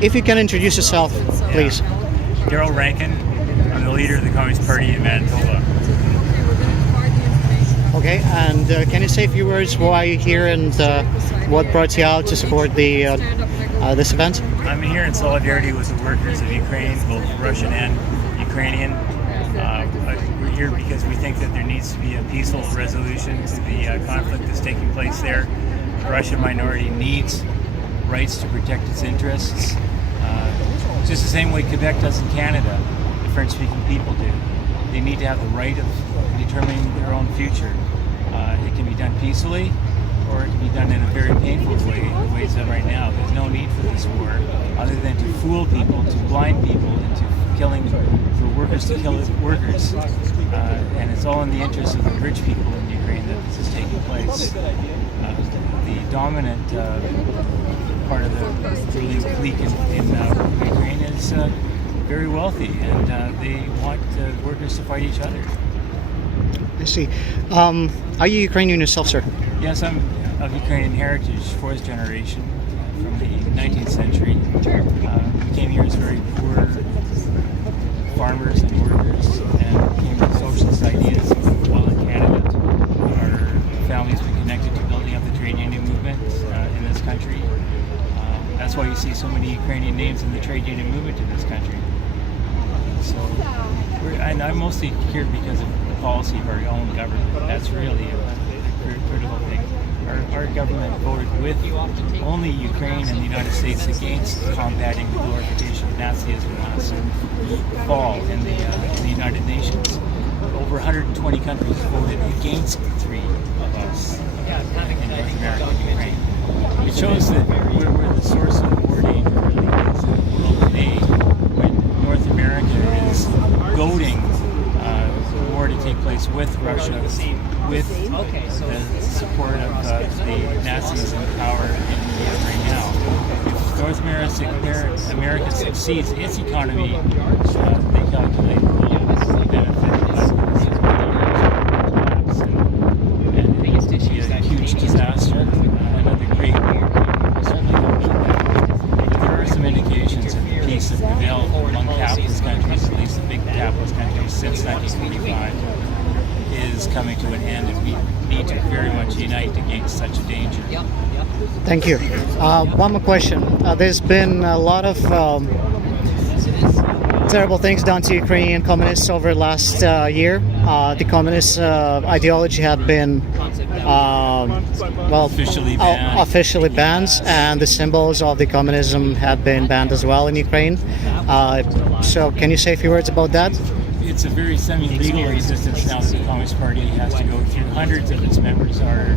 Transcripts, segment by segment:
If you can introduce yourself, please. Darrell Rankin. I'm the leader of the Communist Party of Manitoba. Okay, and can you say a few words why you're here and what brought you out to support this event? I'm here in solidarity with the workers of Ukraine, both Russian and Ukrainian. We're here because we think that there needs to be a peaceful resolution to the conflict that's taking place there. The Russian minority needs rights to protect its interests, just the same way Quebec does in Canada, the French-speaking people do. They need to have the right of determining their own future. It can be done peacefully, or it can be done in a very painful way, the way it's done right now. There's no need for this war, other than to fool people, to blind people into killing, for workers to kill workers. And it's all in the interest of the rich people in Ukraine that this is taking place. The dominant part of the ruling clique in Ukraine is very wealthy, and they want workers to fight each other. I see. Are you Ukrainian yourself, sir? Yes, I'm of Ukrainian heritage, fourth generation from the 19th century. We came here as very poor farmers and workers, and came with socialist ideas while in Canada. Our family's been connected to building up the trade union movement in this country. That's why you see so many Ukrainian names in the trade union movement in this country. And I'm mostly here because of the policy of our own government. That's really a critical thing. Our government voted with only Ukraine and the United States against combating the glorification of Nazism last fall in the United Nations. Over 120 countries voted against the three of us in North America and Ukraine. It shows that we're the source of war danger really is in the world today, when North America is goading war to take place with Russia, with the support of the Nazis in power in Europe right now. If North America succeeds, its economy, they calculate, will benefit and it's a huge disaster. Another great war. Certainly don't need that. But there are some indications of peace that prevailed among capitalist countries, at least the big capitalist countries, since 1945. Is coming to an end, and we need to very much unite against such a danger. Thank you. One more question. There's been a lot of terrible things done to Ukrainian communists over the last year. The communist ideology had been officially banned, and the symbols of the communism had been banned as well in Ukraine. So can you say a few words about that? It's a very semi-legal existence now that the Communist Party has to go through. Hundreds of its members are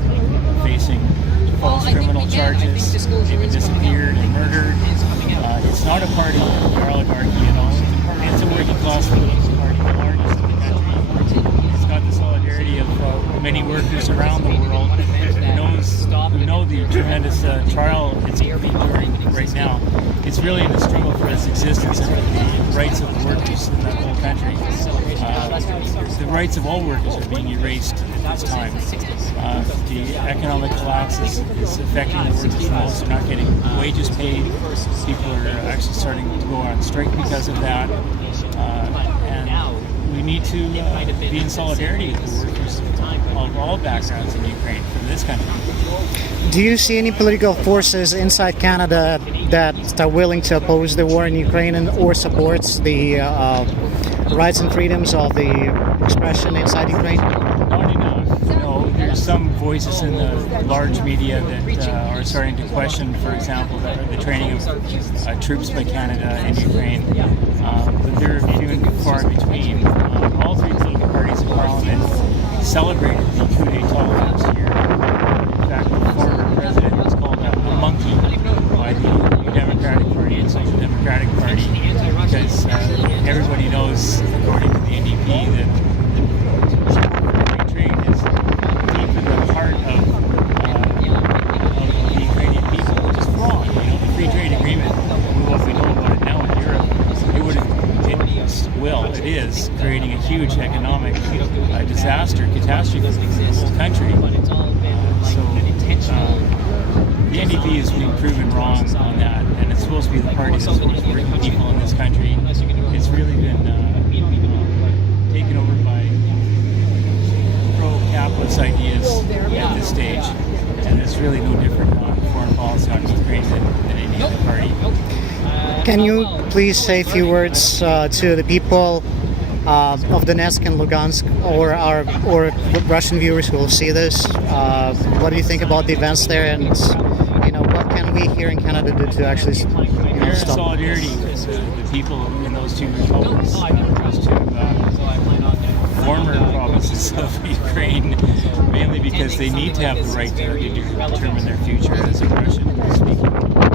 facing false criminal charges. They've been disappeared and murdered. It's not a party of the oligarchy at all. It's a working class political party, the largest in the country. It's got the solidarity of many workers around the world who know the tremendous trial it's enduring right now. It's really in the struggle for its existence and for the rights of the workers in the whole country. The rights of all workers are being erased at this time. The economic collapse is affecting the workers the most. They're not getting wages paid. People are actually starting to go on strike because of that. And we need to be in solidarity with the workers of all backgrounds in Ukraine from this country. Do you see any political forces inside Canada that are willing to oppose the war in Ukraine or supports the rights and freedoms of the expression inside Ukraine? Not enough. No, there's some voices in the large media that are starting to question, for example, the training of troops by Canada in Ukraine. But they're few and far between. All three political parties in Parliament celebrated the coup d'etat last year. In fact, the former president was called a monkey by the New Democratic Party and Social Democratic Party because everybody knows, according to the NDP, that free trade is deep in the heart of the Ukrainian people, which is wrong. You know, the free trade agreement, what we know about it now in Europe, it is creating a huge economic disaster, catastrophe for the whole country. The NDP is being proven wrong on that, and it's supposed to be the party that's Can you please say a few words to the people of Donetsk and Lugansk, or Russian viewers who will see this? What do you think about the events there, and what can we here in Canada do to actually We're in stop? solidarity with the people in those two republics, those two former provinces of Ukraine, mainly because they need to have the right to determine their future as a Russian-speaking